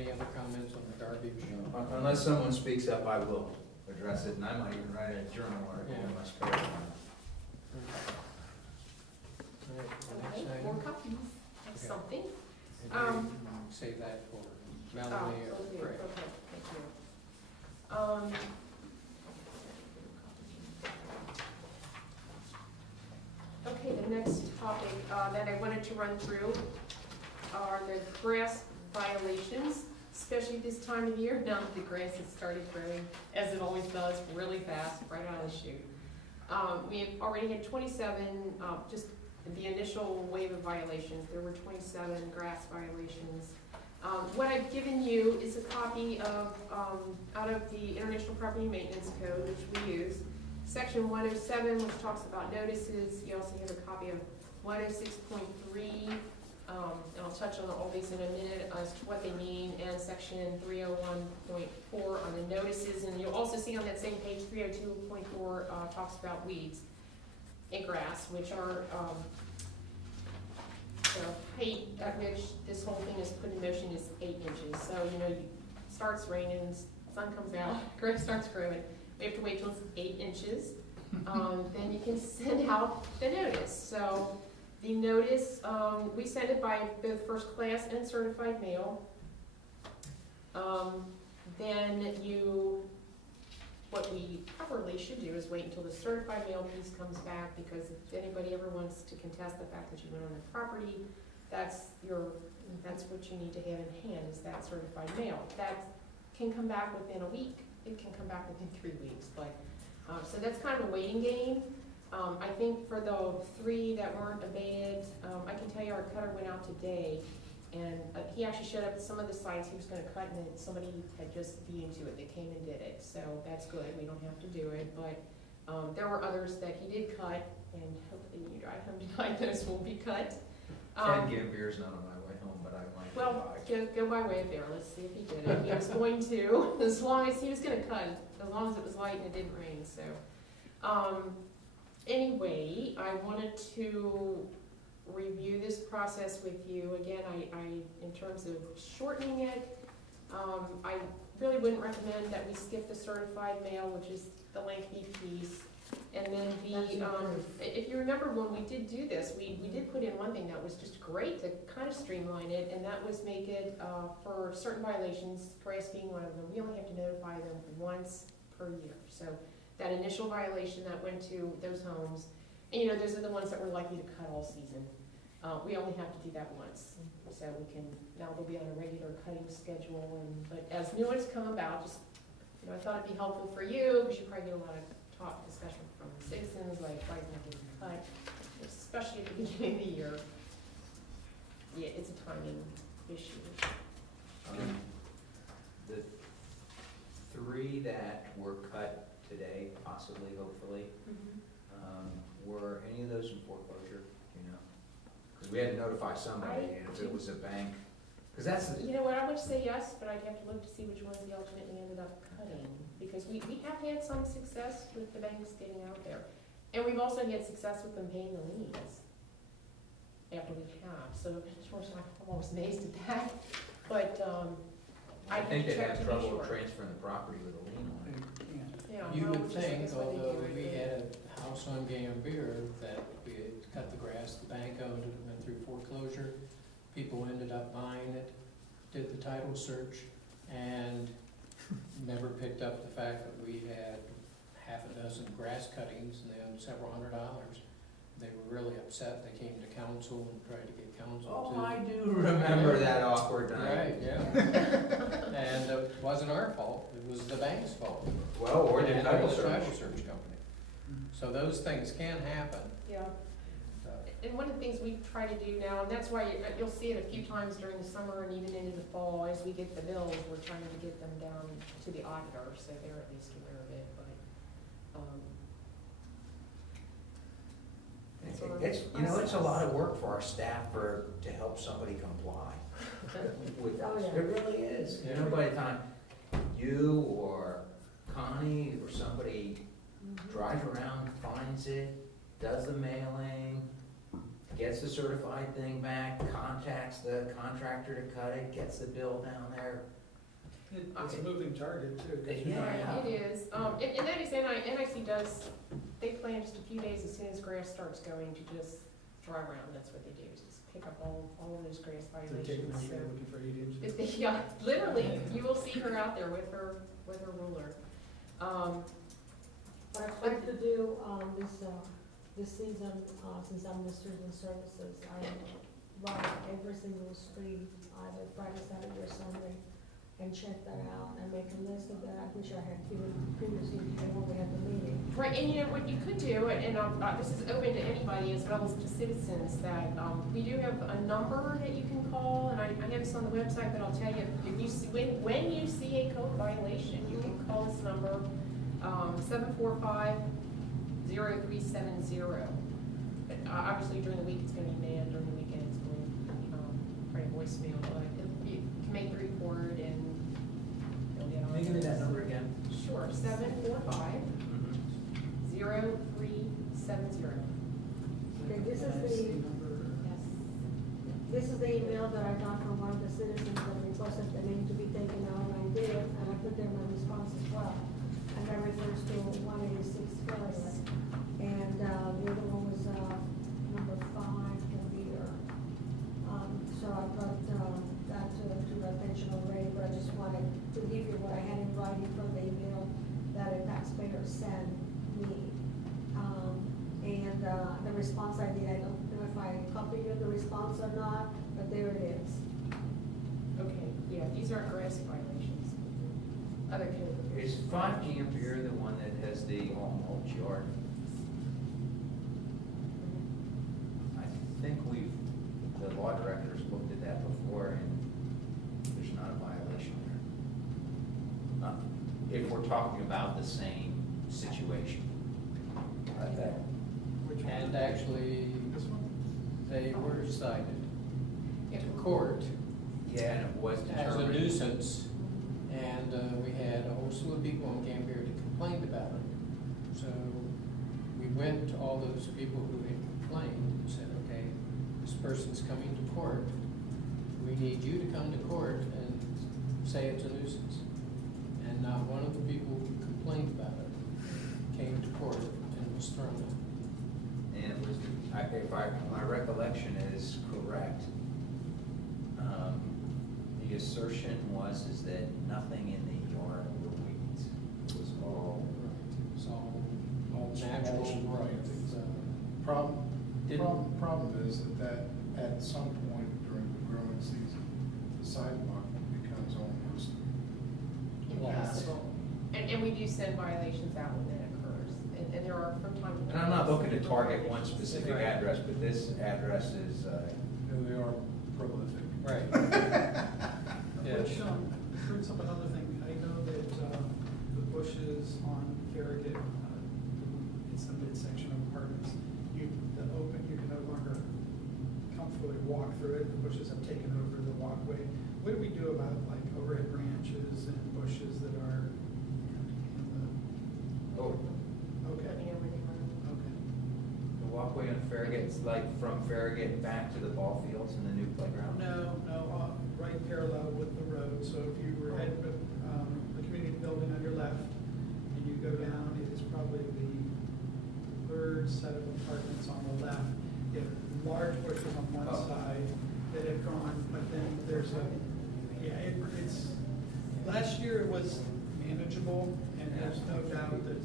any other comments on the garbage? Unless someone speaks up, I will address it, and I might even write a journal article in my spare time. All right, the next Okay, item. more copies of Okay. something. And you save that for Melanie or Okay, Craig. okay, thank you. Okay, the next topic that I wanted to run through are the grass violations, especially this time of year, now that the grass has started growing, as it always does, really fast, right out of the chute. We have already had 27, just the initial wave of violations, there were 27 grass violations. What I've given you is a copy of, out of the International Property Maintenance Code, which we use, Section 107, which talks about notices. You also have a copy of 106.3, and I'll touch on all these in a minute as to what they mean, and Section 301.4 on the notices. And you'll also see on that same page, 302.4 talks about weeds and grass, which are the height at which this whole thing is put in motion is 8 inches. So, you know, it starts raining, sun comes out, grass starts growing. We have to wait till it's 8 inches. Then you can send out the notice. So the notice, we send it by both first class and certified mail. Then what we probably should do is wait until the certified mail piece comes back, because if anybody ever wants to contest the fact that you went on their property, that's what you need to have in hand, is that certified mail. That can come back within a week. It can come back within 3 weeks, but, so that's kind of a waiting game. I think for the 3 that weren't abated, I can tell you our cutter went out today, and he actually showed up at some of the sites he was gonna cut, and then somebody had just beat into it, they came and did it, so that's good, we don't have to do it, but there were others that he did cut, and hopefully when you drive home tonight, those will be cut. 10 Gambier's not on my way home, but I might. Well, go by way of there, let's see if he did it. He was going to, as long as, he was gonna cut, as long as it was light and it didn't rain, so. Anyway, I wanted to review this process with you. Again, in terms of shortening it, I really wouldn't recommend that we skip the certified mail, which is the lengthy piece. And then if you remember when we did do this, we did put in one thing that was just great to kind of streamline it, and that was make it for certain violations, grass being one of them, we only have to notify them once per year. So that initial violation that went to those homes, and you know, those are the ones that we're likely to cut all season. We only have to do that once, so we can, now they'll be on a regular cutting schedule. But as new ones come about, just, you know, I thought it'd be helpful for you, because you probably get a lot of discussion from citizens, like, why isn't it getting cut, especially at the beginning of the year. Yeah, it's a timing issue. The 3 that were cut today, possibly, hopefully, were any of those in foreclosure, you know? Because we had to notify somebody, and if it was a bank, because that's the... You know what, I would say yes, but I'd have to look to see which ones we ultimately ended up cutting, because we have had some success with the banks getting out there. And we've also had success with them paying the liens after we have, so of course I'm almost amazed at that, but I think they check had to be trouble sure. transferring the property with a lien on it. Yeah, You well, would which is, I think, guess, what they do although right we there. had a house on Gambier that we had cut the grass, the bank owned it, went through foreclosure, people ended up buying it, did the title search, and never picked up the fact that we had half a dozen grass cuttings and they owed several $100. They were really upset. They came to council and tried to get council to. Oh, I do remember that awkward night. Right, yeah. And it wasn't our fault, it was the bank's fault. Well, or the And title the search. title search company. So those things can happen. Yeah. So, And one of the things we try to do now, and that's why you'll see it a few times during the summer and even into the fall, as we get the bills, we're trying to get them down to the auditor, so they're at least aware of it, but, It's, you know, it's a lot of work for our staff to help somebody comply with Oh, us. yeah. It really is. You Yeah. know, by the time you or Connie or somebody drives around, finds it, does the mailing, gets the certified thing back, contacts the contractor to cut it, gets the bill down there. It's a moving target too. 'cause Yeah. Right, it is. And that is, NIC does, they plan just a few days as soon as grass starts going to just dry around, that's what they do, is just pick up all of those grass They're taking violations, measure, so. looking for 8 inches. If they, yeah, literally, you will see her out there with her ruler. What I'd like to do, this season, since I'm the student services, I run every single street, either Friday, Saturday, or Sunday, and check that out, and make a list of that, which I had given previously when we had the meeting. Right, and you know, what you could do, and this is open to anybody as well as to citizens, that, we do have a number that you can call, and I have this on the website, but I'll tell you, if you see, when you see a code violation, you can call this number, 745-0370. Obviously, during the week, it's gonna be manned, during the weekend, it's going to be, probably voicemail, but you can make the report and you'll get on. Can you give me that number again? Sure, 745-0370. Okay, this is the, Yes. this is the email that I got from one of the citizens that requested the name to be taken out, and I did, and I put there my response as well. And that refers to 186 Fairway. And, the other one was, number 5, computer. So I brought, that to the attention already, but I just wanted to give you what I had in writing from the email that a taxpayer sent me. And, the response I did, I don't know if I copied you the response or not, but there it is. Okay, yeah, these aren't grass violations. Other code. Is 5 Campier the one that has the all mulch yard? I think the law directors looked at that before, and there's not a violation there. If we're talking about the same situation. Which one? And actually, This one? they were cited Yeah. to court Yeah, and it was as a determined. nuisance, and we had a whole slew of people in Gambier that complained about it. So we went to all those people who had complained and said, okay, this person's coming to court. We need you to come to court and say it's a nuisance. And not one of the people who complained about it came to court and was thrown out. And it was, my recollection is correct, the assertion is that nothing in the yard were weeds. It was all, It's all natural. Right. So, Problem is that at some point during the growing season, the sidewalk becomes almost Impossible. And we do send violations out when that occurs, and there are from time to time. and I'm not looking to target one specific Right. address, but this address is, they are prolific. Right. Yes. Which, brings up another thing, I know that, the bushes on Farragut, it's the midsection of apartments, you can no longer comfortably walk through it, the bushes have taken over the walkway. What do we do about like overhead branches and bushes that are in the, oh, Let okay, me know where they are. okay. the walkway on Farragut, it's like from Farragut back to the ball fields and the new playground? No, right parallel with the road, so if you were heading, the community building on your left, and you go down, it is probably the third set of apartments on the left. You have large bushes on one Oh. side that have gone, but then there's it's, last year it was manageable, and there's no doubt that,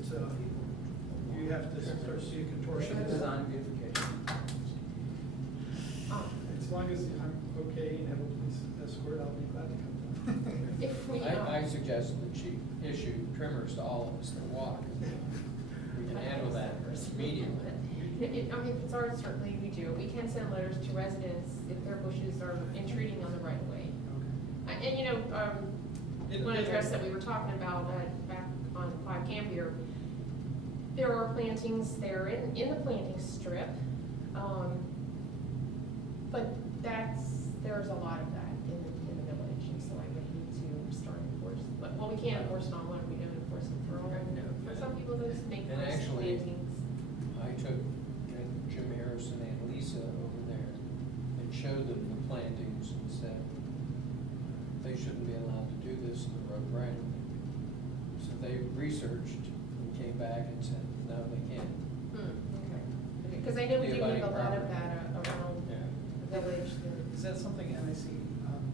you have to start seeing contortions. Design beautification. As long as I'm okay and have a police escort, I'll be glad to come down. If we, I suggested that she issue trimmers to all of us that walk. We can handle that immediately. I mean, if it's ours, certainly we do. We can send letters to residents if their bushes are intruding on the right of way. And you know, one address that we were talking about back on 5 Campier, there are plantings there in the planting strip. But there's a lot of that in the village, and so I would need to start enforcing. Well, we can't enforce it on one, we don't enforce it for all. For some people, those make And nice actually, plantings. I took Jim Harrison and Lisa over they shouldn't be allowed to do this in the road right of way. So they researched and came back and said, no, they can't. Okay. Because I know we do Abutting have a lot of property. that around Yeah. the village. Is that something NIC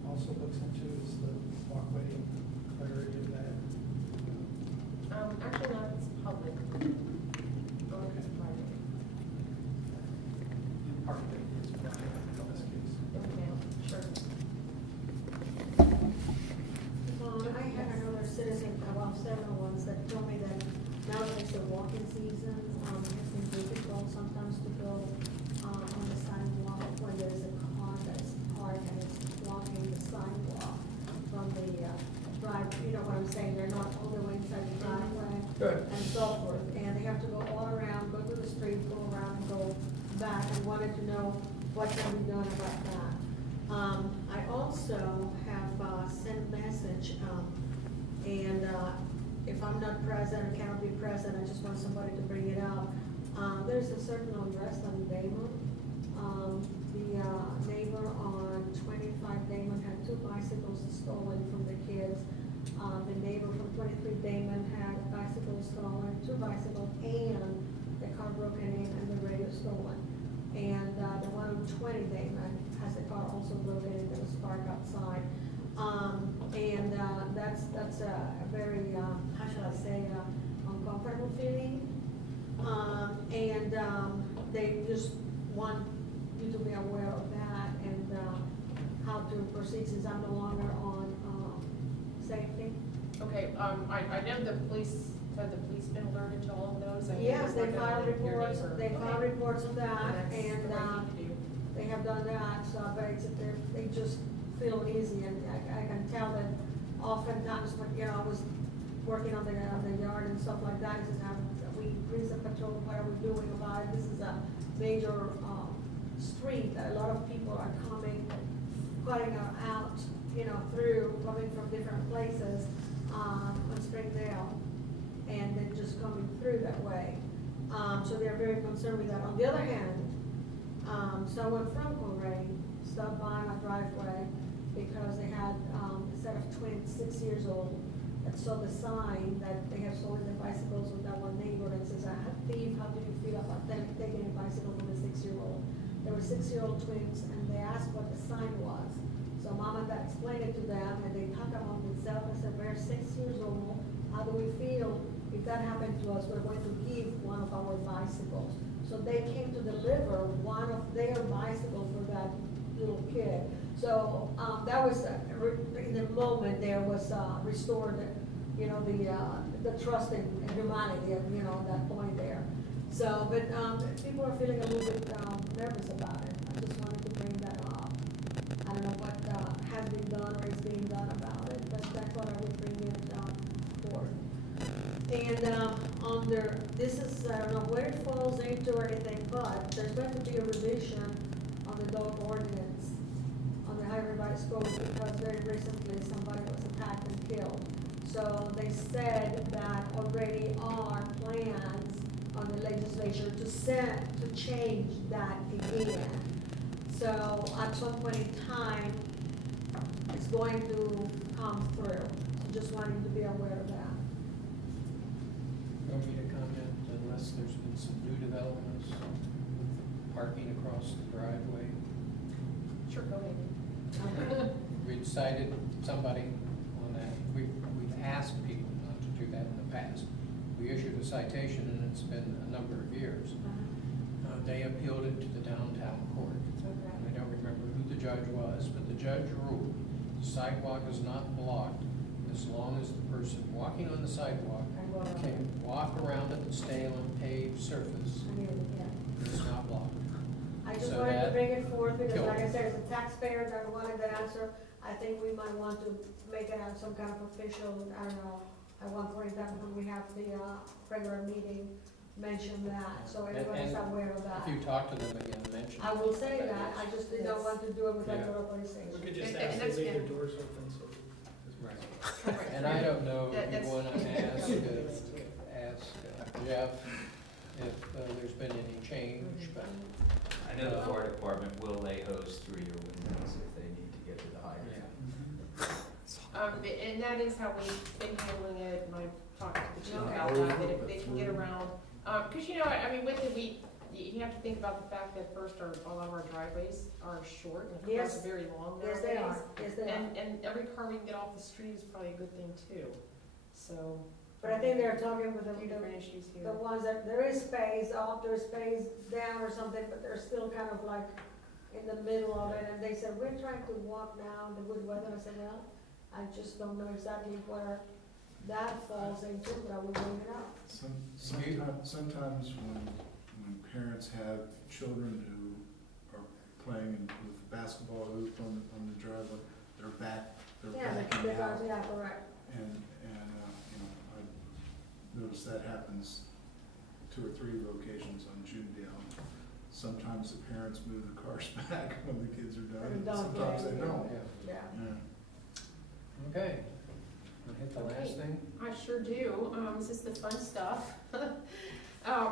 also looks into, is the walkway clarity of that? Actually, not, it's public. Oh, it's private. In part of it is private in this case. Okay, sure. I had another citizen, about several ones, that told me that now that it's the walking season, it's been difficult sometimes to go, on the sidewalk when there's a car that's parked and it's blocking the sidewalk from the, drive, you know what I'm saying, they're not all the way inside the driveway. Good. And so forth, and they have to go all around, go to the street, go around, and go back, and wanted to know what can be done about that. I also have sent a message, and if I'm not present or cannot be present, I just want somebody to bring it up. There's a certain address on Damon. The neighbor on 25 Damon had 2 bicycles stolen from the kids. The neighbor from 23 Damon had a bicycle stolen, 2 bicycles, and the car broken in and the radio stolen. And the one on 20 Damon has the car also broken in that was parked outside. And that's a very, how shall I say, uncomfortable feeling. They just want you to be aware of that and how to proceed since I'm no longer on safety. Okay, I know the police, have the police been alerted to all of those? I know Yes, it's they not filed gonna be your reports, neighbor. they filed Okay. reports of that, That's and the right thing to do. they have done that, so but they just feel uneasy, and I can tell that oftentimes when, you know, I was working on the yard and stuff like that, he says, we increase the patrol, what are we doing about it? This is a major, street that a lot of people are coming, cutting out, you know, through, coming from different places, on Springdale, and then just coming through that way. So they're very concerned with that. On the other hand, someone from Coleraine stopped by my driveway because they had, a set of twins, 6 years old, that saw the sign that they have stolen the bicycles of that one neighbor and says, a thief, how do you feel about them taking a bicycle from a 6-year-old? They were 6-year-old twins, and they asked what the sign was. So mom and dad explained it to them, and they talked among themselves and said, we're 6 years old, how do we feel if that happened to us? We're going to give one of our bicycles. So they came to deliver one of their bicycles for that little kid. So that was, in the moment, there was restored, you know, the trust in humanity, you know, at that point there. So, but people are feeling a little bit nervous about it. I just wanted to bring that up. I don't know what has been done or is being done about it, but I thought I would bring it forth. And this is, I don't know where it falls into or anything, but there's going to be a revision on the dog ordinance on the high revised code because very recently somebody was attacked and killed. So they said that already are plans on the legislature to change that again. So at some point in time, it's going to come through. So just wanting to be aware of that. You want me to comment unless there's been some new developments, parking across the driveway? Sure, go ahead. We cited somebody on that. We've asked people not to do that in the past. We issued a citation and it's been a number of years. They appealed it to the downtown court. And I don't remember who the judge was, but the judge ruled the sidewalk is not blocked as long as the person walking on the sidewalk can walk around it and stay on paved surface. It's not blocked. I just So wanted to that bring it forth because killed like I it. said, as a taxpayer that wanted the answer, I think we might want to make it on some kind of official, I don't know, at one point in time when we have the regular meeting, mention that, so everybody's And aware of that. If you talk to them again, mention. I will say that, I just did not Yes. want to do it without Yeah. the authorization. We could just And ask that's they leave their good. doors open, so. Right. And I don't know if you That's- wanna ask Jeff if there's been any change, but I know the fire department will lay hose through your windows if they need to get to the hydrant. yeah. And that is how we've been handling it, and I've talked to the chief Okay. about that, that if they can get around. Cause you know, I mean, with it, you have to think about the fact that first, all of our driveways are short, and the cars Yes. are very long Yes, they nowadays. are, yes, they are. And every car we can get off the street is probably a good thing too, so. But I think they're talking with A few the different issues here. ones that, there is space up, there's space down or something, but they're still kind of like in the middle of it, and they said, we're trying to walk now in the good weather. I said, well, I just don't know exactly where that falls into, but I will bring it up. Sometimes when parents have children who are playing with the basketball hoop on the driveway, they're Yeah, backing out. yeah, correct. And, you know, I noticed that happens 2 or 3 locations on Junedale. Sometimes the parents move the cars back when the kids are done, and sometimes they don't. Yeah. Yeah. Okay. Wanna hit the last thing? I sure do. This is the fun stuff.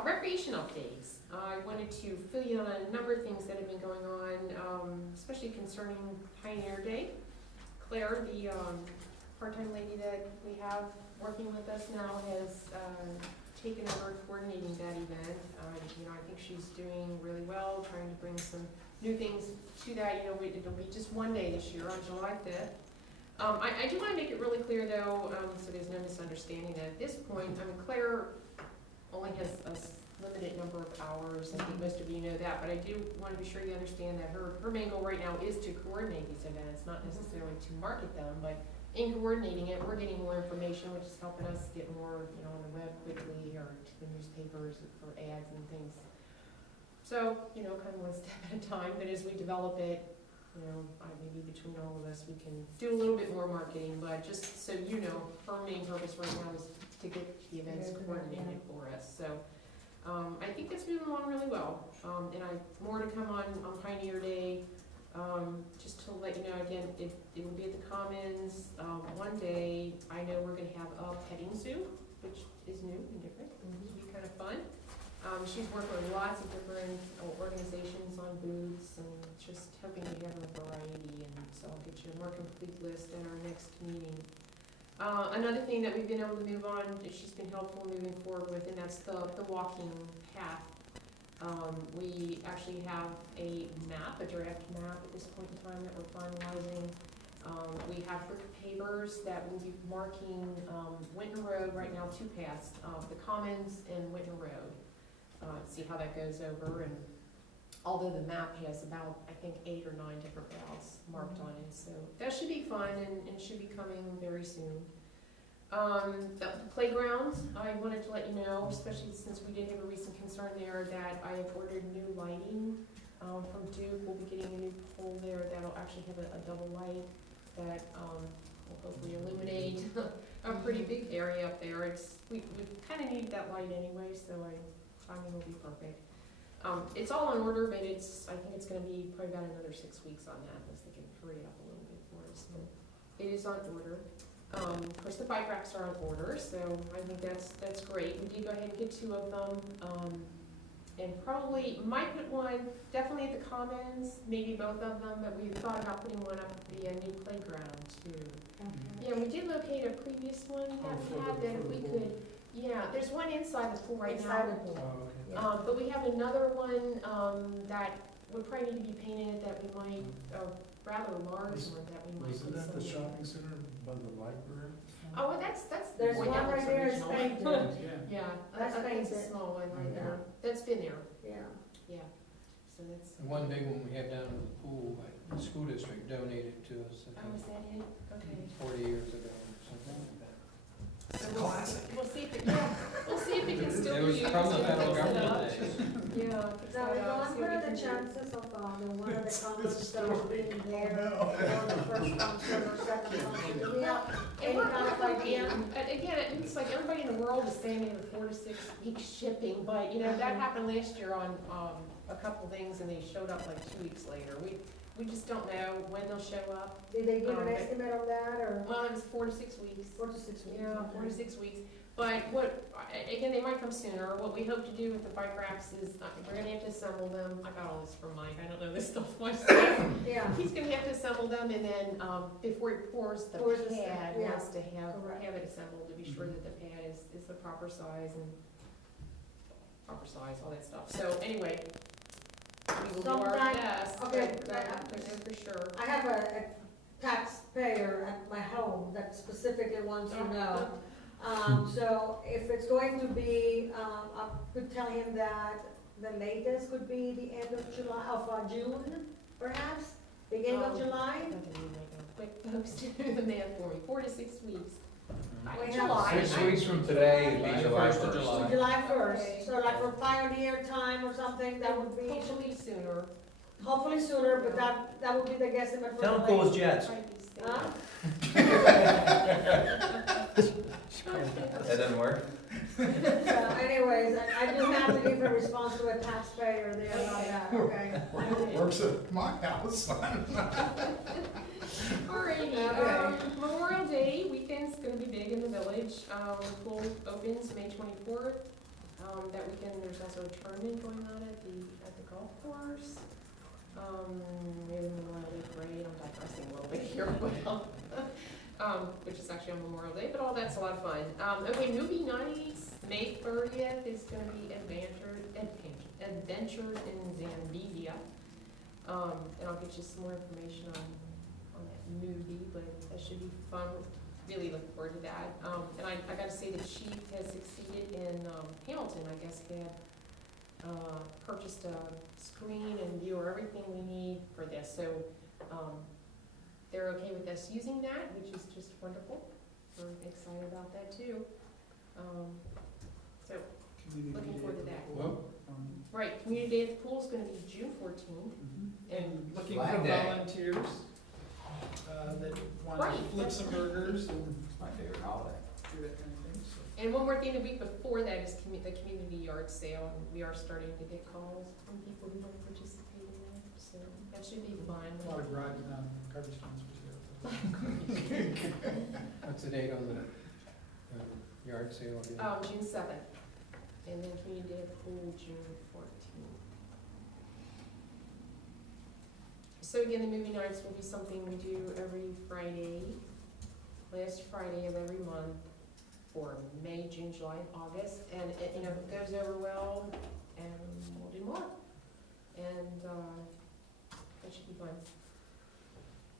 Recreation updates. I wanted to fill you in on a number of things that have been going on, especially concerning Pioneer Day. Claire, the part-time lady that we have working with us now, has taken over coordinating that event. You know, I think she's doing really well, trying to bring some new things to that. You know, it'll be just one day this year on July 5th. I do want to make it really clear though, so there's no misunderstanding that at this point, Claire only has a limited number of hours. I think most of you know that, but I do want to be sure you understand that her main goal right now is to coordinate these events, not necessarily to market them, but in coordinating it, we're getting more information, which is helping us get more, you know, on the web quickly, or to the newspapers for ads and things. So, you know, kind of one step at a time, but as we develop it, you know, maybe between all of us, we can do a little bit more marketing, but just so you know, her main purpose right now is to get the events coordinated for us. So, I think that's moving along really well. And more to come on Pioneer Day. Just to let you know, again, it will be at the Commons. One day, I know we're gonna have a petting zoo, which is new and different, and it'll be kind of fun. She's working with lots of different organizations on booths, and just hoping to have a variety, and so I'll get you a more complete list at our next meeting. Another thing that we've been able to move on, that she's been helpful moving forward with, and that's the walking path. We actually have a map, a draft map at this point in time that we're finalizing. We have brick pavers that will be marking Winton Road right now, 2 paths, the Commons and Winton Road. See how that goes over, and although the map has about, I think, 8 or 9 different routes marked on it, so that should be fun and should be coming very soon. The playgrounds, I wanted to let you know, especially since we did have a recent concern there, that I have ordered new lighting from Duke. We'll be getting a new pole there that'll actually have a double light that will hopefully illuminate a pretty big area up there. We kind of needed that light anyway, so timing will be perfect. It's all on order, but I think it's going to be probably about another 6 weeks on that, unless they can hurry it up a little bit for us. But it is on order. Of course, the bike racks are on order, so I think that's great. We did go ahead and get 2 of them, and probably might put one definitely at the Commons, maybe both of them. But we thought about putting one up at the new playground too. Yeah, we did locate a previous one that we had that if we could. Yeah, there's one inside the pool right now. Inside the pool. Oh, okay. Yeah. But we have another one that would probably need to be painted, that we might, a rather large one that we might. Was it at the consider. shopping center by the library? Oh, well, that's. There's boy, one that right looks there, it's original. painted. Yeah, That's that's a painted. small one right Yeah. there. That's been there, Yeah. yeah. So that's. And one big one we have down in the pool, the school district donated to us, I Oh, is think, that it? Okay. 40 years ago or something like that. So we'll see if it, yeah, we'll see if it can still It be was used. from the and federal fix it up. government. Yeah. fix Now, that Yvonne, up, see what we are the can do. chances of the one of the Commons that are being there, the first come, serve, second come? Do we have And any we're kind of hoping, idea? again, it's like everybody in the world is saying they have 4 to 6 weeks shipping, but you know, that happened last year on, a couple things, and they showed up like 2 weeks later. we just don't know when they'll show up. Did they give an Okay. estimate on that, or Well, it was 4 to 6 weeks. 4 to 6 weeks? Yeah, Okay. 4 to 6 weeks. But what, again, they might come sooner. What we hope to do with the bike racks is, we're gonna have to assemble them. I got all this from Mike, I don't know this stuff myself. Yeah, He's gonna have to assemble them, and then, before he pours the Pours the pad, stuff, he yeah. has to have Correct. it assembled to be sure that the pad is the proper size and all that stuff. So anyway, we will do our Sometime- best, okay, but, I know for sure. I have a taxpayer at my home that specifically wants to know. So if it's going to be, I could tell him that the latest could be the end of July, June, perhaps, beginning of July. I'm not gonna make a quick folks do the math for me, 4 to 6 weeks. We have July. 6 weeks from today, it'd be July 1st of 1st. July. July first, Okay. so like for pioneer time or something, that would be, Hopefully sooner. hopefully sooner, but that would be the guesstimate for Tell the him cool latest. as jets. Try to be safe. That doesn't work? So anyways, I do have to give a response to a taxpayer there about that, okay? Works at my house. Alrighty, Okay. Memorial Day weekend's gonna be big in the village. Pool opens May 24th. That weekend, there's also a tournament going on at the golf course. We have a Memorial Day parade, I'm digressing a little bit here, but, which is actually on Memorial Day, but all that's a lot of fun. Okay, movie nights, May 30th is gonna be Adventures in Zambezia. And I'll get you some more information on that movie, but that should be fun. Really look forward to that. And I gotta say, the chief has succeeded in, Hamilton, I guess, had, purchased a screen and viewer, everything we need for this, so, they're okay with us using that, which is just wonderful. We're excited about that too. So, Community Looking Day forward to at the that. pool. right, Community Day at the Pool is gonna be June 14th. And looking Flag for Day. volunteers, that want Right, to flip that's some right. burgers and It's my favorite holiday. do that kind of thing, so. And one more thing, the week before that is the community yard sale, and we are starting to get calls from people who want to participate in that, so that should be fun. A lot of garbage cans for sale. What's the date on the yard sale again? June 7th, and then community day at the pool, June 14th. So again, the movie nights will be something we do every Friday, last Friday of every month, for May, June, July, and August, and it, if it goes over well, and we'll do more. And, that should be fun.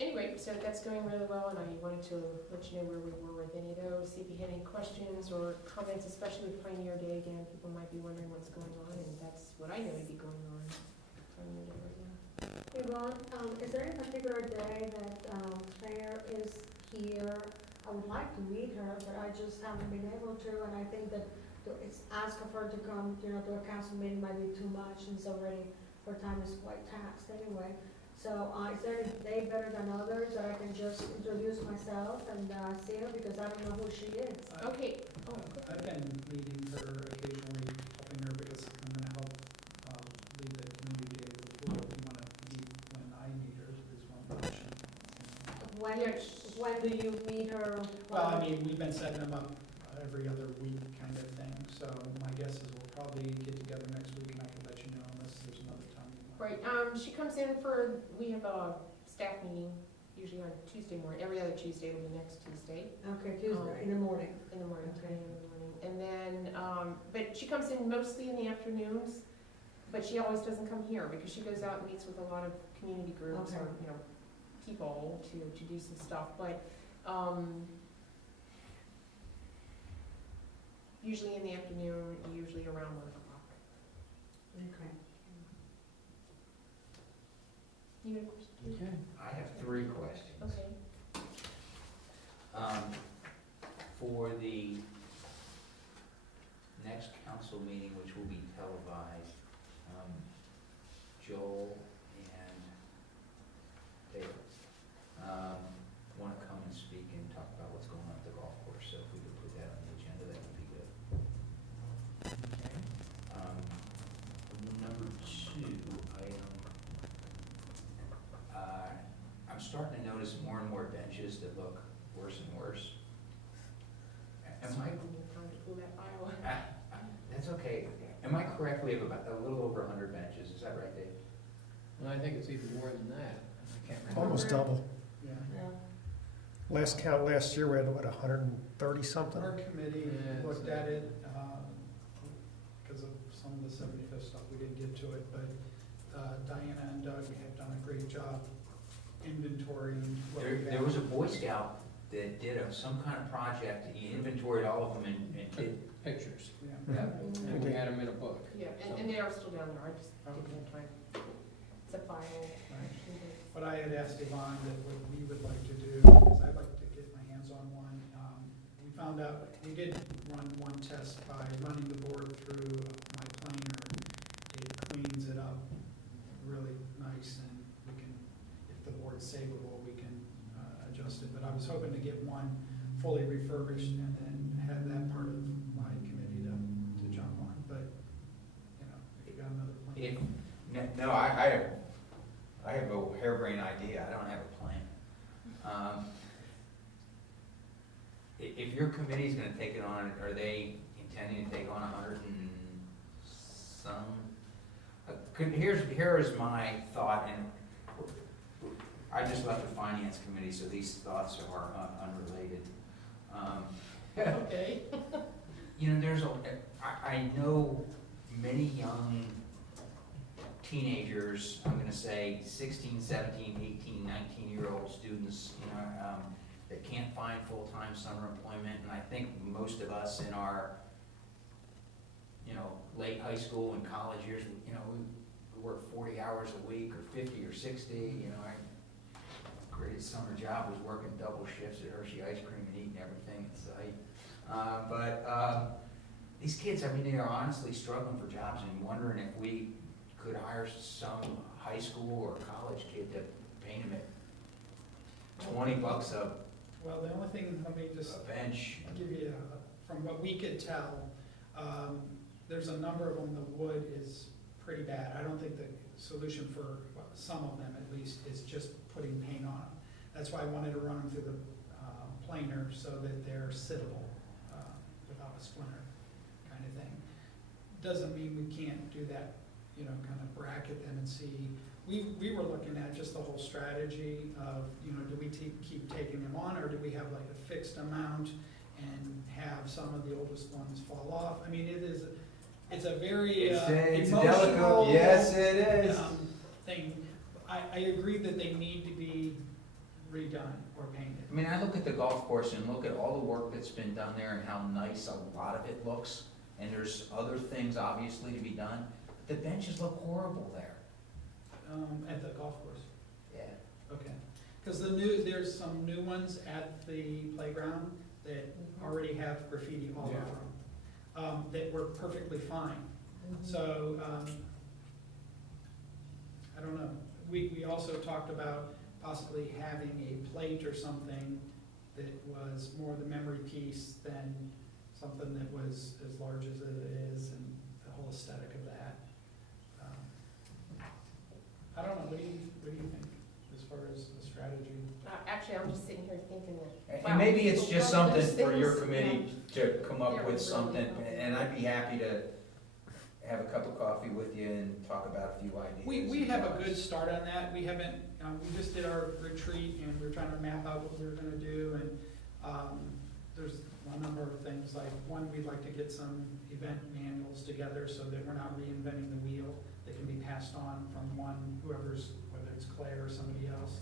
Anyway, so that's going really well, and I wanted to let you know where we were with any of those, see if you had any questions or comments, especially with Pioneer Day. Again, people might be wondering what's going on, and that's what I know to be going on, Pioneer Day right now. Hey Ron, is there any particular day that Claire is here? I would like to meet her, but I just haven't been able to, and I think that it's ask of her to come, to a council meeting might be too much, and so already her time is quite taxed anyway. So, is there any day better than others that I can just introduce myself and see her, because I don't know who she is? Okay, I've been meeting her occasionally, helping her because I'm gonna help, lead the community day with the pool. If you wanna meet when I meet her, is one option. When do you meet her? Well, I mean, we've been setting them up every other week kind of thing, so my guess is we'll probably get together next week and I can let you know unless there's another time. you want. right, she comes in we have a staff meeting, usually on Tuesday morning, every other Tuesday will be next Tuesday. Okay, Tuesday, in the morning. In the morning, Okay. 10 a.m. in the morning. And then, but she comes in mostly in the afternoons, but she always doesn't come here because she goes out and meets with a lot of community groups or, Okay. people to do some stuff. But, usually in the afternoon, usually around 1 o'clock. Okay. You have a question? Okay. I have 3 questions. Okay. For the next council meeting, which will be televised, Joel and David want to come and speak and talk about what's going on at the golf course, so if we could put that on the agenda, that would be good. Number 2 item, starting to notice more and more benches that look worse and worse. Am I, Trying to pull that file. that's okay. Am I correct? We have about a little over 100 benches. Is that right, Dave? And I think it's even more than that. I can't remember. Almost double. Yeah. Yeah. Last count last year, we had, what, 130 something? Our committee Yeah, looked so- at it, because of some of the 75th stuff, we didn't get to it, but Diana and Doug have done a great job inventorying what we There was a Boy Scout that did some kind of project. He inventoried all of them and did. Pictures, Yeah. Yeah. and we had them in a book. Yeah, and they are still down there, I just didn't have time. It's a file. What I had asked Yvonne that what we would like to do is I'd like to get my hands on one. We found out, we did run one test by running the board through my planer. It cleans it up really nice, and we can, if the board's savable, we can adjust it. But I was hoping to get one fully refurbished and then have that part of my committee to jump on. But, you know, if you got another plan. No, I have a harebrained idea. I don't have a plan. If your committee's gonna take it on, are they intending to take on 100 and some? Here is my thought, and I just left the finance committee, so these thoughts are unrelated. Okay. You know, I know many young teenagers, I'm gonna say 16, 17, 18, 19-year-old students, you know, that can't find full-time summer employment, and I think most of us in our, you know, late high school and college years, you know, we work 40 hours a week, or 50 or 60, you know, greatest summer job was working double shifts at Hershey Ice Cream and eating everything at sight. But these kids, I mean, they are honestly struggling for jobs and wondering if we could hire some high school or college kid to paint them at $20 Well, the only thing, let me just a bench. give you, from what we could tell, there's a number of them, the wood is pretty bad. I don't think the solution for some of them at least is just putting paint on them. That's why I wanted to run them through the planer so that they're sittable without a splinter kind of thing. Doesn't mean we can't do that, you know, kind of bracket them and see. We were looking at just the whole strategy of, you know, do we keep taking them on, or do we have like a fixed amount and have some of the oldest ones fall off? I mean, it's a very It's emotional, delicate. Yes, it is. Thing. I agree that they need to be redone or painted. I mean, I look at the golf course and look at all the work that's been done there and how nice a lot of it looks, and there's other things obviously to be done, but the benches look horrible there. At the golf course. Yeah. Okay. Because there's some new ones at the playground that already have graffiti all over them, that were perfectly fine. So, I don't know. We also talked about possibly having a plate or something that was more the memory piece than something that was as large as it is, and the whole aesthetic of that. I don't know, what do you think as far as the strategy? Actually, I'm just sitting here thinking that. And maybe it's just Well, something those for your things, committee to come up Yeah, with really something, helpful. and I'd be happy to have a cup of coffee with you and talk about a few ideas. We have a good start on that. We haven't, we just did our retreat and we're trying to map out what we were gonna do, and, there's a number of things, like, one, we'd like to get some event manuals together so that we're not reinventing the wheel. They can be passed on from whoever's, whether it's Claire or somebody else.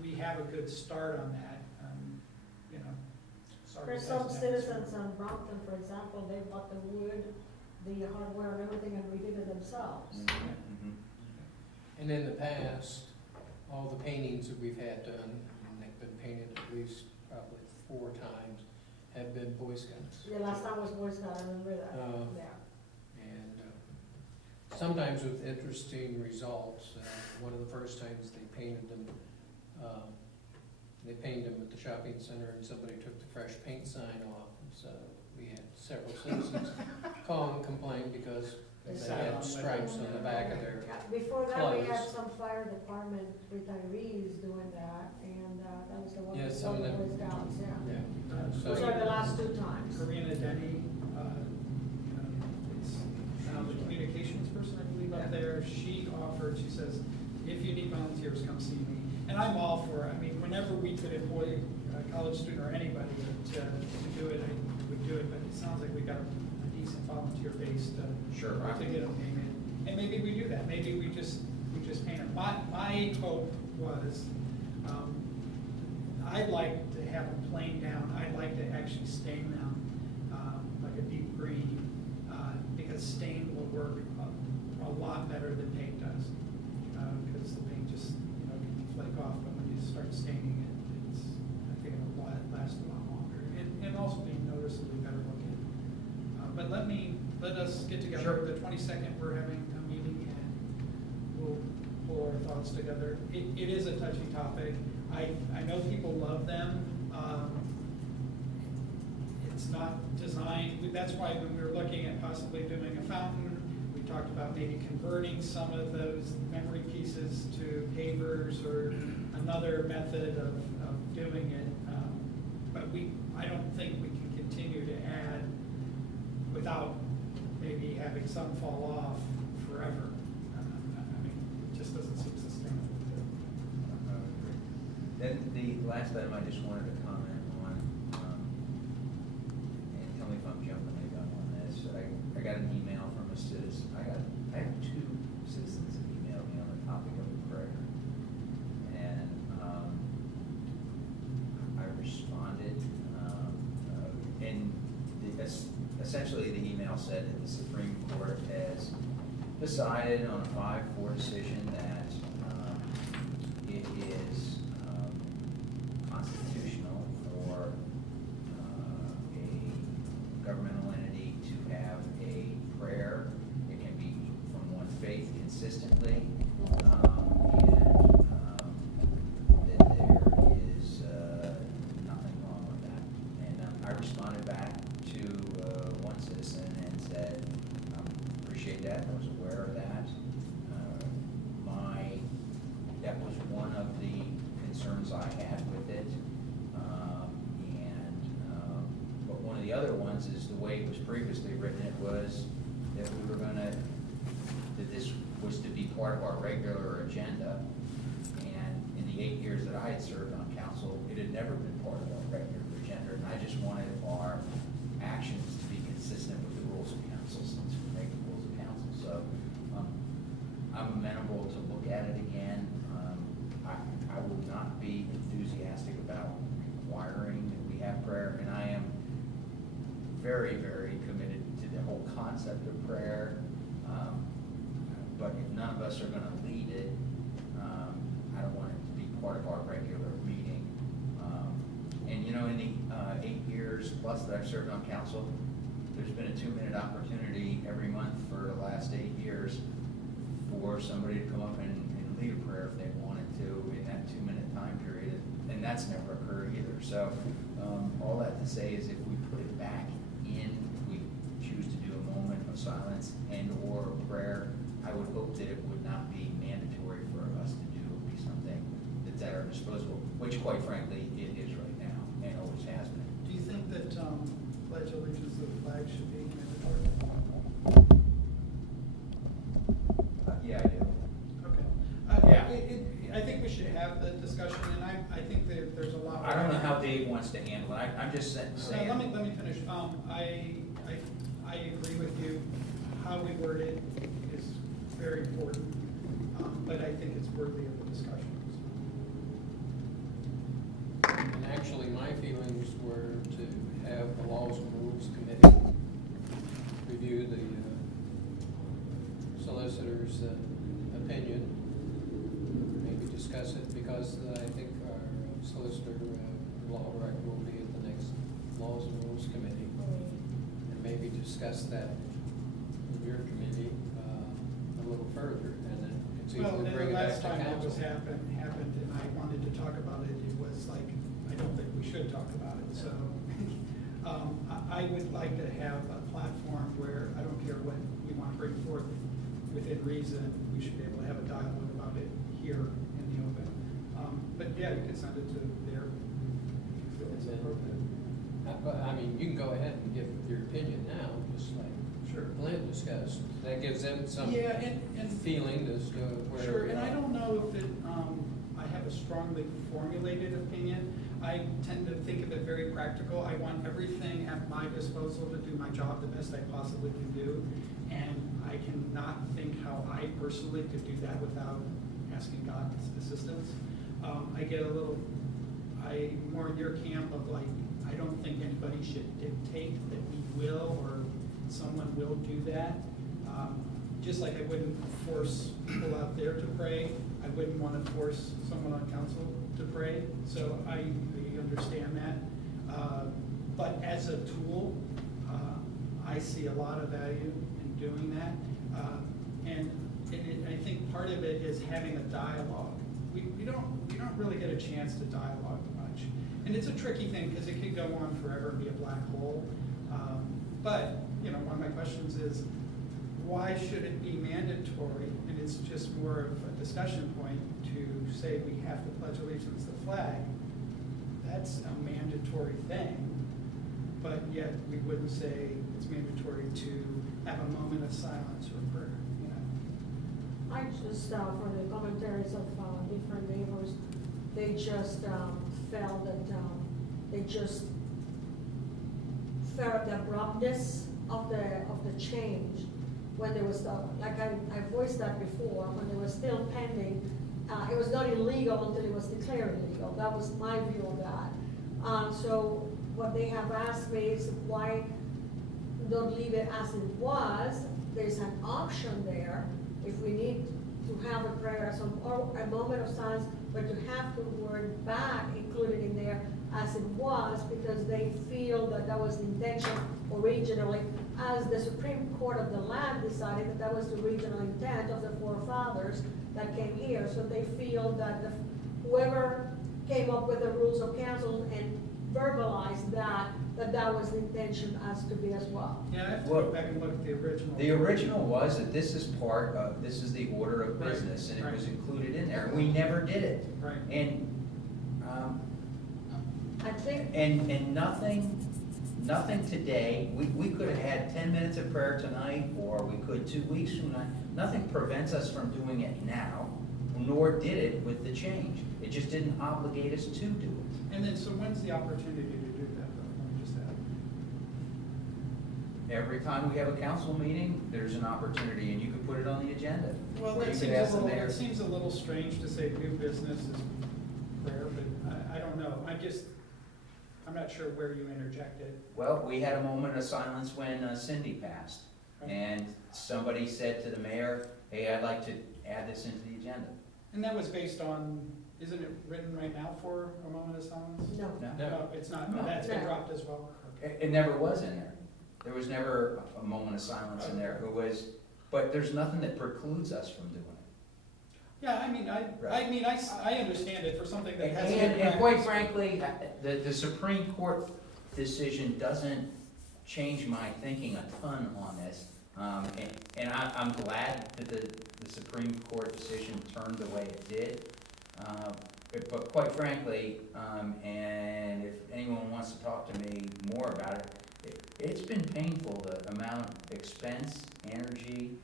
We have a good start on that, you know. Sorry, There's it some hasn't happened. citizens in Brompton, for example, they bought the wood, the hardware and everything and redid it themselves. Mhm. And in the past, all the paintings that we've had done, and they've been painted at least probably 4 times, have been Boy Scouts. The last time was Boy Scout, I remember that, Oh. yeah. And sometimes with interesting results. One of the first times they painted them at the shopping center, and somebody took the fresh paint sign off. So we had several citizens call and complain because They Sat on had with stripes it. on the back of their, Yeah, before that, we had clothes. some fire department retirees doing that, and, that was the one Yeah, that some of sold them- those gowns, yeah. yeah. Those So, are the last two times. Karina Denny, it's now the communications person, I believe, up there, she offered, she says, if you need volunteers, come see me. And I'm all for it, I mean, whenever we could employ a college student or anybody to do it, I would do it, but it sounds like we got a decent volunteer base to Sure. to get them painted. And maybe we do that, maybe we just paint them. My hope was, I'd like to have them planed down, I'd like to actually stain them, like a deep green, because stain will work a lot better than paint does. Because the paint just, can flake off, but when you start staining it, I think it'll last a lot longer, and also be noticeably better looking. But let us get together. Sure. The 22nd, we're having a meeting, and we'll pull our thoughts together. It is a touchy topic. I know people love them. It's not designed, that's why when we were looking at possibly doing a fountain, we talked about maybe converting some of those memory pieces to pavers or another method of doing it. But I don't think we can continue to add without maybe having some fall off forever. I mean, it just doesn't seem sustainable. Then the last item I just wanted to comment on, and tell me if I'm jumping the gun on this. I got an email from a citizen. I have two citizens that emailed me on the topic of prayer, and I responded, and essentially the email said that the Supreme Court has decided on a 5-4 decision that it is constitutional for a governmental entity to have a prayer. It can be from one faith consistently, and that there is nothing wrong with that. And I responded back to one citizen and said, appreciate that, I was aware of that. That was one of the concerns I had with it. But one of the other ones is the way it was previously written, it was that that this was to be part of our regular agenda. And in the 8 years that I had served on council, it had never been part of our regular agenda. And I just wanted our actions to be consistent with the rules of council, since we make the rules of council. So I'm amenable to look at it again. I will not be enthusiastic about requiring that we have prayer, and I am very, very committed to the whole concept of prayer. But if none of us are going to lead it, I don't want it to be part of our regular meeting. And in the 8 years plus that I've served on council, there's been a 2-minute opportunity every month for the last 8 years for somebody to come up and lead a prayer if they wanted to in that 2-minute time period, and that's never occurred either. So all that to say is if we put it back in, if we choose to do a moment of silence and or prayer, I would hope that it would not be mandatory for us to do. It would be something that's at our disposal, which quite frankly it is right now and always has been. Do you think that Pledge of Allegiance to the flag should be mandatory? Yeah, I do. Okay. Yeah. I think we should have the discussion, and I think that there's a lot. I don't know how Dave wants to handle it. I'm just saying. Let me finish. I agree with you. How we word it is very important, but I think it's worthy of the discussion. and actually, my feelings were to have the Laws and Rules Committee review the solicitor's opinion, maybe discuss it, because I think our solicitor, law director, will be at the next Laws and Rules Committee, and maybe discuss that in your committee a little further, and then it's Well, easy to the bring it back last to time that was council. happened, and I wanted to talk about it, it was like, I don't think we should talk about it, so I would like to have a platform where I don't care what we want to bring forth within reason, we should be able to have a dialogue about it here in the open. But yeah, you could send it to there if you feel it's appropriate. But, I mean, you can go ahead and give your opinion now, just like Sure. Glenn discussed. That gives them some Yeah, and feeling as to where. sure, and I don't know if it, I have a strongly formulated opinion. I tend to think of it very practical. I want everything at my disposal to do my job the best I possibly can do. And I cannot think how I personally could do that without asking God's assistance. I get a little, I'm more in your camp of like, I don't think anybody should dictate that we will or someone will do that. Just like I wouldn't force people out there to pray, I wouldn't want to force someone on council to pray. So I understand that. But as a tool, I see a lot of value in doing that. And I think part of it is having a dialogue. We don't really get a chance to dialogue much. And it's a tricky thing because it could go on forever and be a black hole. But, one of my questions is, why should it be mandatory? And it's just more of a discussion point to say we have to pledge allegiance to the flag. That's a mandatory thing, but yet we wouldn't say it's mandatory to have a moment of silence or prayer, I just, for the commentaries of different neighbors, they just felt that they just felt the abruptness of the change when there was, like I voiced that before, when it was still pending. It was not illegal until it was declared illegal. That was my view of that. So what they have asked me is why don't leave it as it was. There's an option there if we need to have a prayer or a moment of silence, but to have the word back included in there as it was, because they feel that that was the intention originally, as the Supreme Court of the land decided that that was the original intent of the forefathers that came here. So they feel that whoever came up with the rules of council and verbalized that was the intention as to be as well. Yeah, I have to go back and look at the original. The original was that this is this is the order of business, and it was included in there. We never did it. Right. And, I think and nothing today, we could have had 10 minutes of prayer tonight, or we could 2 weeks from now. Nothing prevents us from doing it now, nor did it with the change. It just didn't obligate us to do it. And then, so when's the opportunity to do that, though? Let me just add. Every time we have a council meeting, there's an opportunity, and you can put it on the agenda. Well, Or that you seems could ask a the little, mayor. it seems a little strange to say new business is prayer, but I don't know. I'm not sure where you interjected. Well, we had a moment of silence when Cindy passed, and somebody said to the mayor, hey, I'd like to add this into the agenda. And that was based on, isn't it written right now for a moment of silence? no. No, it's not. No. That's been No. dropped as well. Okay. It never was in there. There was never a moment of silence in there. But there's nothing that precludes us from doing it. Yeah, I understand it for something that has. And quite frankly, the Supreme Court decision doesn't change my thinking a ton on this. And I'm glad that the Supreme Court decision turned the way it did. But quite frankly, and if anyone wants to talk to me more about it, it's been painful, the amount of expense, energy,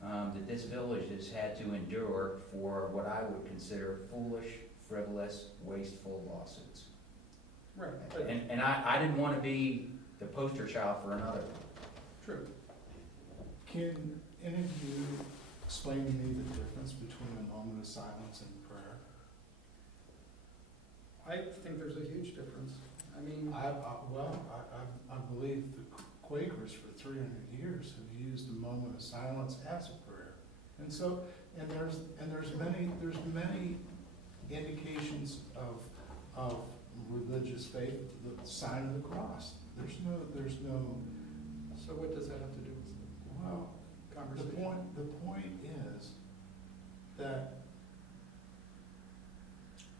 that this village has had to endure for what I would consider foolish, frivolous, wasteful lawsuits. Right, but And I didn't want to be the poster child for another. true. Can any of you explain to me the difference between a moment of silence and prayer? I think there's a huge difference. I mean, I believe the Quakers for 300 years have used a moment of silence as a prayer. And so, there's many indications of religious faith, the sign of the cross. There's no, so what does that have to do with well, the conversation? the point is that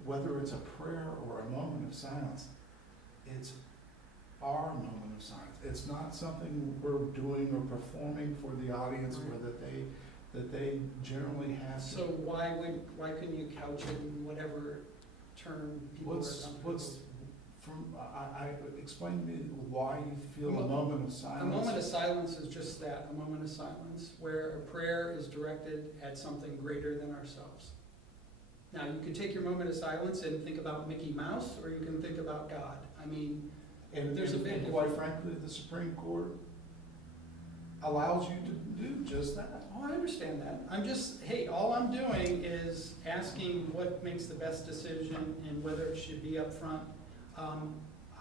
whether it's a prayer or a moment of silence, it's our moment of silence. It's not something we're doing or performing for the audience, or that they generally have to. So why couldn't you couch it in whatever term people are comfortable? Explain to me why you feel a moment of silence. A moment of silence is just that, a moment of silence, where a prayer is directed at something greater than ourselves. Now, you can take your moment of silence and think about Mickey Mouse, or you can think about God. I mean, there's a big and quite frankly, the Supreme Court allows you to do just that. Oh, I understand that. I'm just, hey, all I'm doing is asking what makes the best decision and whether it should be up front.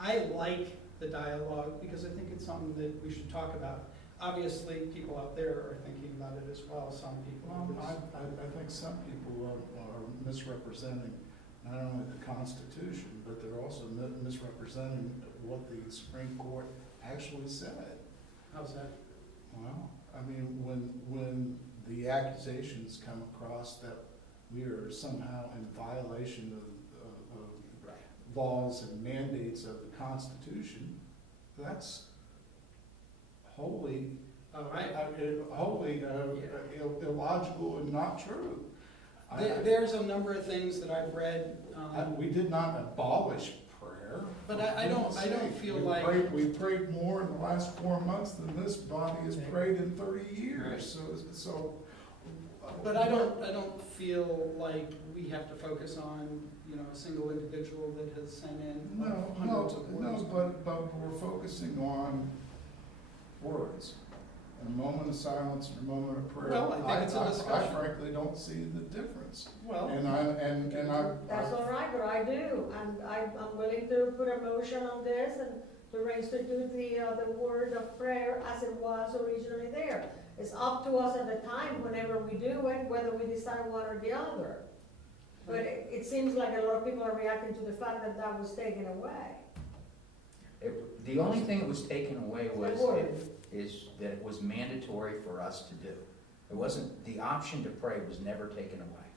I like the dialogue because I think it's something that we should talk about. Obviously, people out there are thinking about it as well, some people. I think some people are misrepresenting not only the Constitution, but they're also misrepresenting what the Supreme Court actually said. How's that? Well, I mean, when the accusations come across that we are somehow in violation of laws and mandates of the Constitution, that's wholly illogical and not true. There's a number of things that I've read. We did not abolish prayer. But I don't feel like we prayed more in the last 4 months than this body has prayed in 30 years. So. But I don't feel like we have to focus on, a single individual that has sent in hundreds of words. No, but we're focusing on words. A moment of silence and a moment of prayer. Well, I think it's a discussion. I frankly don't see the difference. Well, That's all right, but I do, and I'm willing to put a motion on this and to reinstitute the word of prayer as it was originally there. It's up to us at the time, whenever we do it, whether we decide one or the other. But it seems like a lot of people are reacting to the fact that that was taken away. The only thing that was taken away was The word. is that it was mandatory for us to do. It wasn't, the option to pray was never taken away.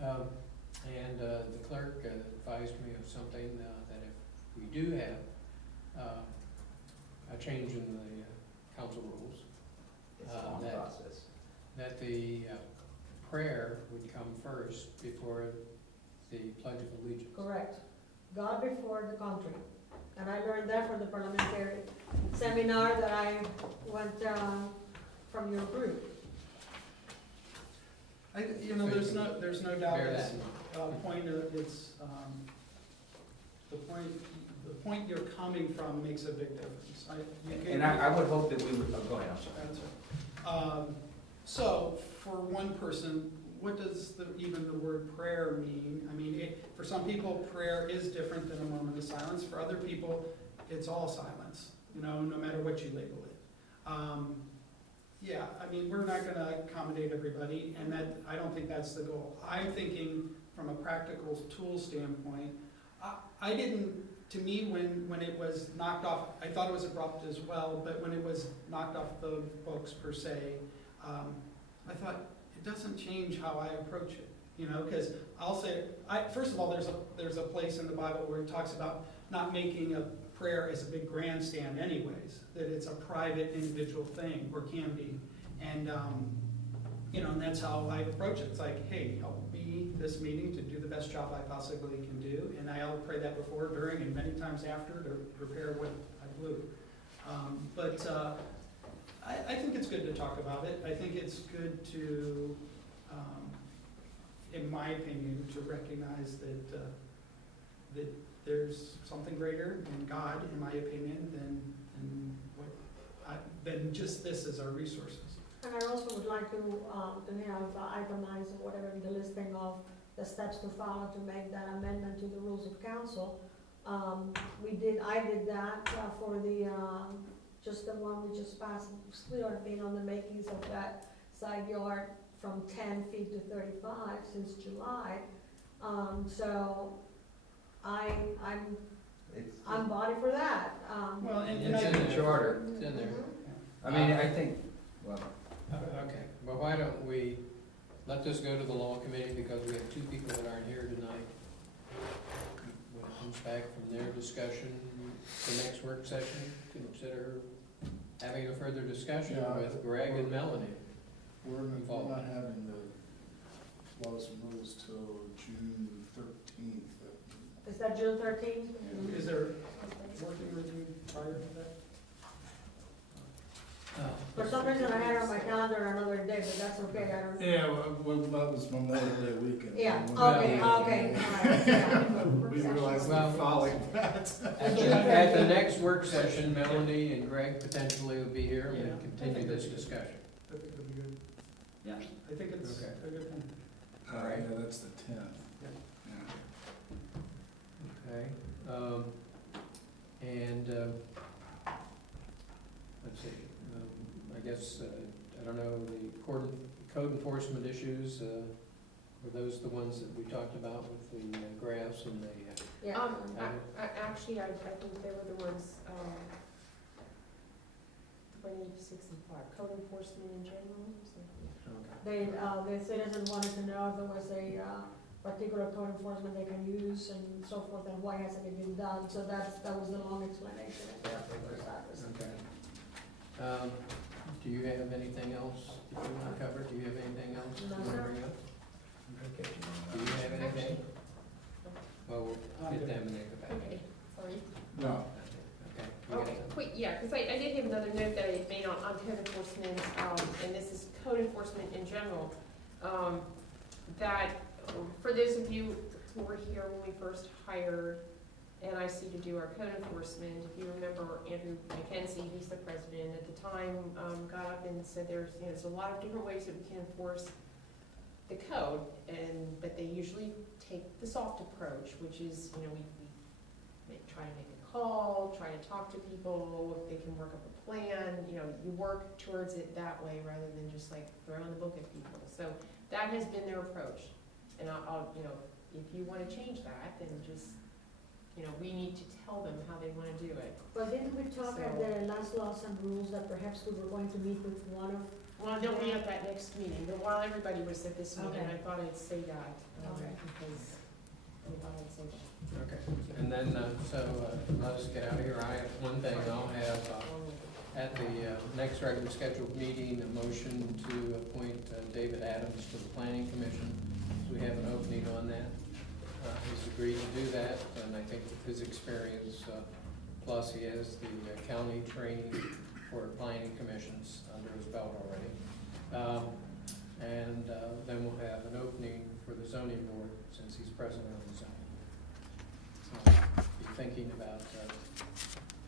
And the clerk advised me of something, that if we do have a change in the council rules, It's a long process. that the prayer would come first before the Pledge of Allegiance. Correct. God before the country. And I learned that from the parliamentary seminar that I went from your group. there's no doubt Bear it's that in mind. point of it's the point you're coming from makes a big difference. I would hope that we would, go ahead, I'm sorry. That's right. So for one person, what does even the word prayer mean? I mean, for some people, prayer is different than a moment of silence. For other people, it's all silence, no matter what you label it. Yeah, I mean, we're not going to accommodate everybody, and I don't think that's the goal. I'm thinking from a practical tool standpoint. To me, when it was knocked off, I thought it was abrupt as well, but when it was knocked off the books per se, I thought, it doesn't change how I approach it, because I'll say, first of all, there's a place in the Bible where it talks about not making a prayer as a big grandstand anyways, that it's a private individual thing, or can be, and and that's how I approach it. It's like, hey, help me this meeting to do the best job I possibly can do, and I'll pray that before, during, and many times after to prepare what I blew. I think it's good to talk about it. I think it's good to, in my opinion, to recognize that there's something greater than God, in my opinion, than just this as our resources. And I also would like to have itemized or whatever in the listing of the steps to follow to make that amendment to the rules of council. I did that for the, just the one we just passed. We are being on the makings of that side yard from 10 feet to 35 since July. So I'm body for that. Well, and It's in the charter. It's in there. I mean, I think, well, Okay, well, why don't we let this go to the law committee, because we have two people that aren't here tonight when it comes back from their discussion, the next work session, consider having a further discussion Yeah, with Greg and Melanie. We're Involved. not having the laws and rules till June 13th. Is that June 13th? Is there working review prior to that? For some reason, I had it on my calendar another day, but that's okay, I don't. Yeah, well, that was Memorial Day weekend. Yeah, Well, okay, all right, yeah. We realized Well- we're following that. At the next work session, Melanie and Greg potentially will be here Yeah. and continue this discussion. I think it'll be good. Yeah. I think it's Okay. a good thing. All right. Yeah, that's the 10th. Yeah. Yeah. Okay, and, let's see, I guess, I don't know, the code enforcement issues, were those the ones that we talked about with the graphs and the, Yeah. Actually, I think they were the ones, 26 and 5, code enforcement in general, so. The citizen wanted to know if there was a particular code enforcement they can use and so forth, and why hasn't it been done, so that was the long explanation. okay. Do you have anything else that you want to cover? Do you have anything else you No, want to sir. bring up? Do you have anything? Well, we'll get them and they go back. Okay, sorry. No. Okay. you got Okay, some? quick, yeah, because I did have another note that I had made on code enforcement, and this is code enforcement in general. That, for those of you who were here when we first hired NIC to do our code enforcement, if you remember Andrew McKenzie, he's the president at the time, got up and said there's a lot of different ways that we can enforce the code, but they usually take the soft approach, which is, we try to make a call, try to talk to people, if they can work up a plan, you work towards it that way rather than just like throwing the book at people. So that has been their approach. And I'll if you want to change that, then just, we need to tell them how they want to do it. But didn't we talk at the last laws and rules that perhaps we were going to meet with one of? Well, they'll be at that next meeting, but while everybody was at this meeting, Okay. I thought I'd say that, Okay. because I thought I'd say that. Okay, and then, let us get out of here. I have one thing, I'll have, at the next regular scheduled meeting, a motion to appoint David Adams to the Planning Commission. We have an opening on that. He's agreed to do that, and I think with his experience, plus he has the county training for planning commissions under his belt already. And then we'll have an opening for the zoning board, since he's president of the zoning board. So be thinking about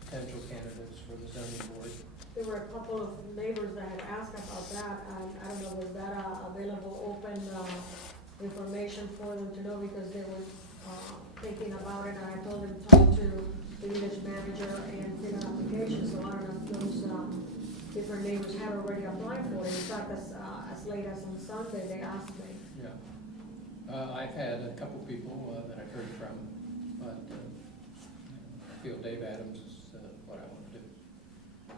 potential candidates for the zoning board. There were a couple of neighbors that had asked about that, and I don't know, was that available, open information for them to know, because they were thinking about it, and I told them to talk to the village manager and fill an application, so I don't know if those different neighbors had already applied for it. In fact, as late as on Sunday, they asked me. Yeah. I've had a couple people that I've heard from, but I feel Dave Adams is what I want to do.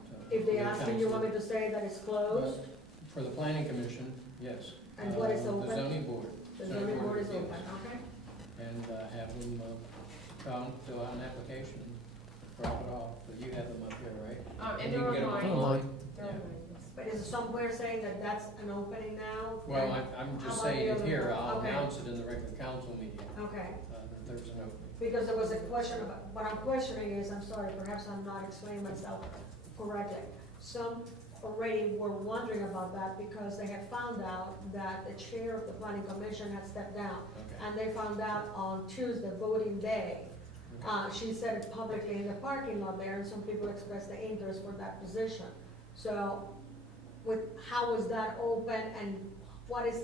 So, If they for the ask me, you want me council- to say that it's closed? For the planning commission, yes. And what is open? The zoning board. The zoning board is reviews. open, okay? And have them come fill out an application, drop it off. But you have them up here, right? And you they're can get 'em online. online. They're online, yes. But is it somewhere saying that that's an opening now? Well, I'm How just about saying the it other here. one? I'll Okay. announce it in the regular council meeting, Okay, that there's an opening. because there was a question about, what I'm questioning is, I'm sorry, perhaps I'm not explaining myself correctly. Some already were wondering about that because they had found out that the chair of the planning commission had stepped down. Okay. And they found out on Tuesday, voting day. She said it publicly in the parking lot there, and some people expressed the interest for that position. So, how was that open, and what is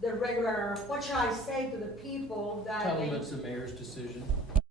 the regular, what should I say to the people that? Tell them it's the mayor's decision.